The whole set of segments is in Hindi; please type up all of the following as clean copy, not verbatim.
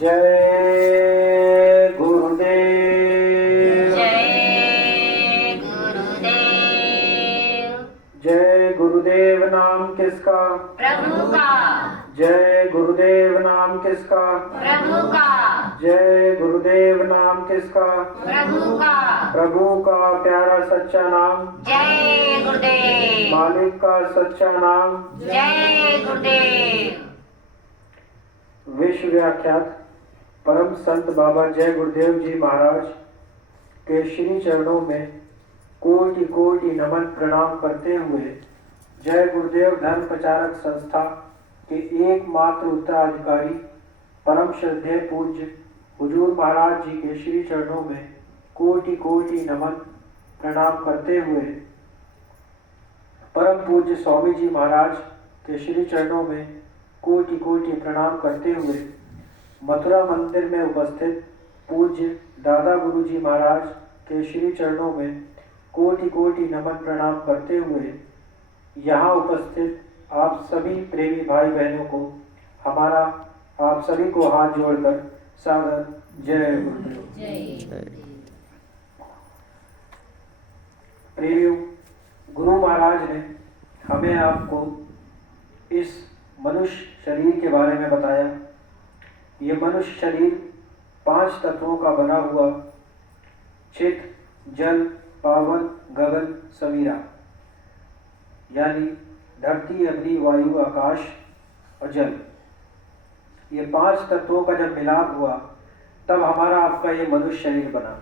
जय गुरुदेव। जय गुरुदेव। जय गुरुदेव नाम किसका? प्रभु का। जय गुरुदेव नाम किसका? प्रभु का। जय गुरुदेव नाम किसका? प्रभु का। प्रभु का प्यारा सच्चा नाम। जय गुरुदेव। मालिक का सच्चा नाम। जय गुरुदेव। विश्व व्याख्यात परम संत बाबा जय गुरुदेव जी महाराज के श्री चरणों में कोटि कोटि नमन प्रणाम करते हुए जय गुरुदेव धर्म प्रचारक संस्था के एकमात्र उत्तराधिकारी परम श्रद्धेय पूज्य हुजूर महाराज जी के श्री चरणों में कोटि कोटि नमन प्रणाम करते हुए परम पूज्य स्वामी जी महाराज के श्री चरणों में कोटि कोटि प्रणाम करते हुए मथुरा मंदिर में उपस्थित पूज्य दादा गुरु जी महाराज के श्री चरणों में कोटि कोटि नमन प्रणाम करते हुए यहाँ उपस्थित आप सभी प्रेमी भाई बहनों को हमारा आप सभी को हाथ जोड़कर सादर जय गुरुदेव। प्रेमियों, गुरु महाराज ने हमें आपको इस मनुष्य शरीर के बारे में बताया। ये मनुष्य शरीर 5 तत्वों का बना हुआ चित, जल, पावन, गगन, समीरा, यानी धरती, अग्नि, वायु, आकाश और जल। ये 5 तत्वों का जब मिलाप हुआ तब हमारा आपका ये मनुष्य शरीर बना।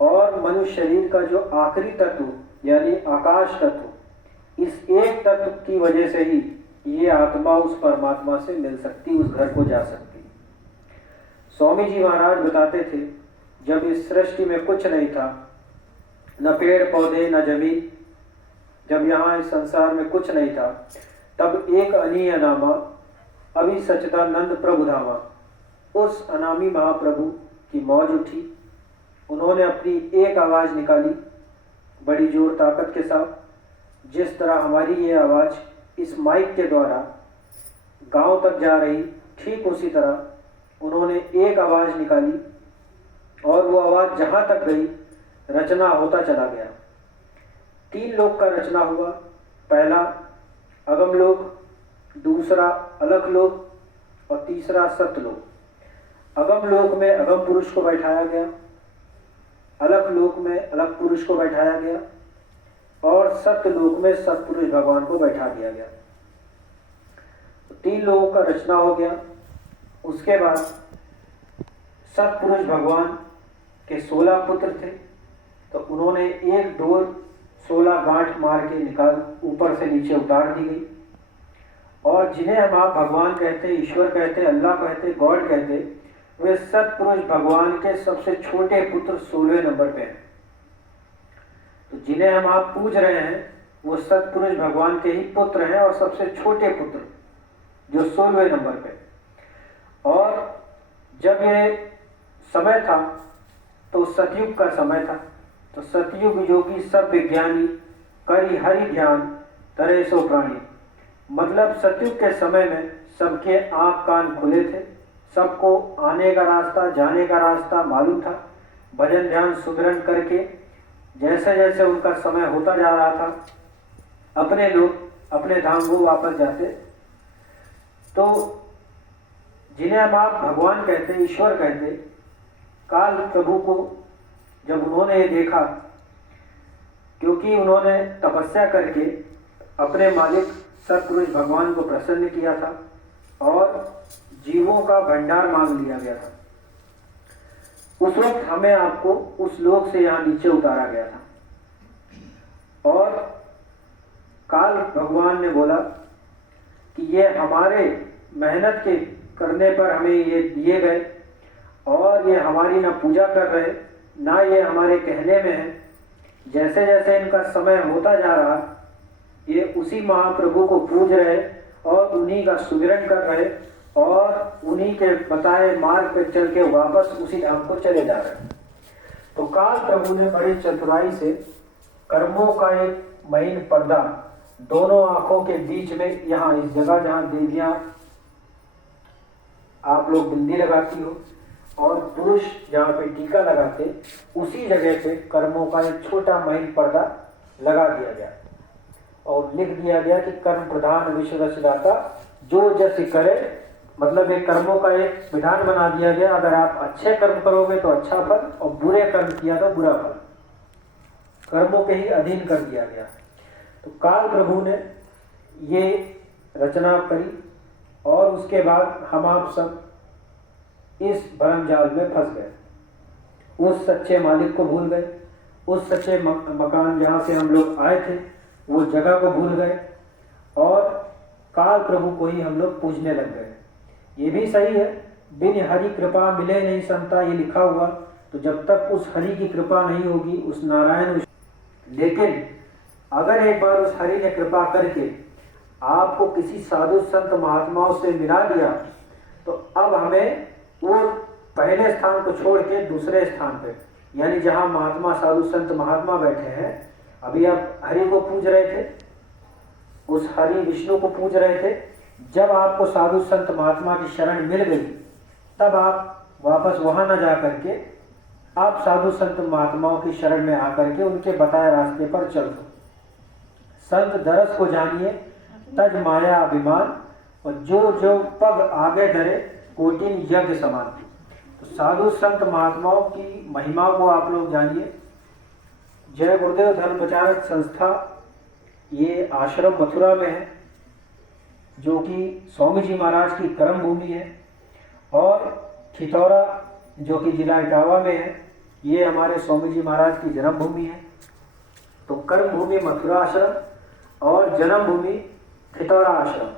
और मनुष्य शरीर का जो आखिरी तत्व यानी आकाश तत्व, इस एक तत्व की वजह से ही ये आत्मा उस परमात्मा से मिल सकती, उस घर को जा सकती। स्वामी जी महाराज बताते थे, जब इस सृष्टि में कुछ नहीं था, न पेड़ पौधे न जमीन, जब यहाँ इस संसार में कुछ नहीं था, तब एक अनी अनामा अभी सच्चिदानंद प्रभु धामा, उस अनामी महाप्रभु की मौज उठी। उन्होंने अपनी एक आवाज निकाली बड़ी जोर ताकत के साथ। जिस तरह हमारी ये आवाज इस माइक के द्वारा गांव तक जा रही, ठीक उसी तरह उन्होंने एक आवाज निकाली और वो आवाज जहां तक गई रचना होता चला गया। 3 लोक का रचना हुआ। पहला अगम लोक, दूसरा अलख लोक और तीसरा सत्यलोक। अगम लोक में अगम पुरुष को बैठाया गया, अलख लोक में अलख पुरुष को बैठाया गया और सत्यलोक में सतपुरुष भगवान को बैठा दिया गया। 3 लोगों का रचना हो गया। उसके बाद सतपुरुष भगवान के 16 पुत्र थे, तो उन्होंने एक डोर 16 गांठ मार के निकाल ऊपर से नीचे उतार दी गई। और जिन्हें हम आप भगवान कहते, ईश्वर कहते, अल्लाह कहते, गॉड कहते, वे सतपुरुष भगवान के सबसे छोटे पुत्र 16वें नंबर पे हैं। तो जिन्हें हम आप पूज रहे हैं वो सतपुरुष भगवान के ही पुत्र हैं और सबसे छोटे पुत्र जो 16वें नंबर पे। और जब ये समय था तो सतयुग का समय था। तो सतयुग जो कि सब विज्ञानी करी हरि ध्यान तरे सो प्राणी, मतलब सतयुग के समय में सबके आंख कान खुले थे, सबको आने का रास्ता जाने का रास्ता मालूम था। भजन ध्यान सुमिरन करके जैसे जैसे उनका समय होता जा रहा था, अपने लोग अपने धाम को वापस जाते। तो जिन्हें हम आप भगवान कहते, ईश्वर कहते, काल प्रभु को जब उन्होंने ये देखा, क्योंकि उन्होंने तपस्या करके अपने मालिक सतपुरुष भगवान को प्रसन्न किया था और जीवों का भंडार मांग लिया गया था, उस वक्त हमें आपको उस लोक से यहाँ नीचे उतारा गया था। और काल भगवान ने बोला कि ये हमारे मेहनत के करने पर हमें ये दिए गए और ये हमारी ना पूजा कर रहे, ना ये हमारे कहने में है। जैसे जैसे इनका समय होता जा रहा, ये उसी महाप्रभु को पूज रहे और उन्हीं का सुमिरन कर रहे और उन्हीं के बताए मार्ग पर चल के वापस उसी धाम को चले जा रहे हैं। तो काल प्रभु ने बड़ी चतुराई से कर्मों का एक महीन पर्दा दोनों आंखों के बीच में, यहाँ इस जगह जहाँ देवियां आप लोग बिंदी लगाती हो और पुरुष जहाँ पे टीका लगाते उसी जगह पे कर्मों का एक छोटा महीन पर्दा लगा दिया गया और लिख दिया गया कि कर्म प्रधान विश्व रचदाता जो जैसे करे, मतलब एक कर्मों का एक विधान बना दिया गया। अगर आप अच्छे कर्म करोगे तो अच्छा फल और बुरे कर्म किया तो बुरा फल, कर्मों के ही अधीन कर दिया गया। तो काल प्रभु ने ये रचना करी और उसके बाद हम आप सब इस भरम जाल में फंस गए, उस सच्चे मालिक को भूल गए, उस सच्चे मकान जहाँ से हम लोग आए थे वो जगह को भूल गए और काल प्रभु को ही हम लोग पूजने लग गए। ये भी सही है, बिन हरि कृपा मिले नहीं समता, ये लिखा हुआ। तो जब तक उस हरि की कृपा नहीं होगी, उस नारायण, लेकिन अगर एक बार उस हरि ने कृपा करके आपको किसी साधु संत महात्माओं से मिला दिया तो अब हमें वो पहले स्थान को छोड़ के दूसरे स्थान पे, यानी जहाँ महात्मा साधु संत महात्मा बैठे हैं, अभी आप हरि को पूज रहे थे, उस हरि विष्णु को पूज रहे थे। जब आपको साधु संत महात्मा की शरण मिल गई तब आप वापस वहां न जा करके आप साधु संत महात्माओं की शरण में आकर के उनके बताए रास्ते पर चल दो। संत दरस को जानिए तज माया अभिमान, और जो जो पग आगे डरे कोटिन यज्ञ समान। तो साधु संत महात्माओं की महिमा को आप लोग जानिए। जय गुरुदेव धर्म प्रचारक संस्था, ये आश्रम मथुरा में है जो कि स्वामी जी महाराज की कर्म भूमि है, और खितौरा जो कि जिला इटावा में है, ये हमारे स्वामी जी महाराज की जन्म भूमि है। तो कर्म भूमि मथुरा आश्रम और जन्म भूमि खितौरा आश्रम।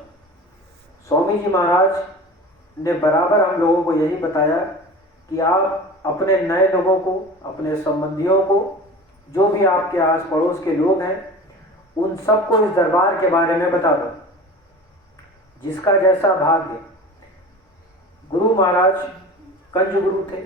स्वामी जी महाराज ने बराबर हम लोगों को यही बताया कि आप अपने नए लोगों को, अपने संबंधियों को, जो भी आपके आस पड़ोस के लोग हैं, उन सबको इस दरबार के बारे में बता दो। जिसका जैसा भाग्य। गुरु महाराज कंज गुरु थे।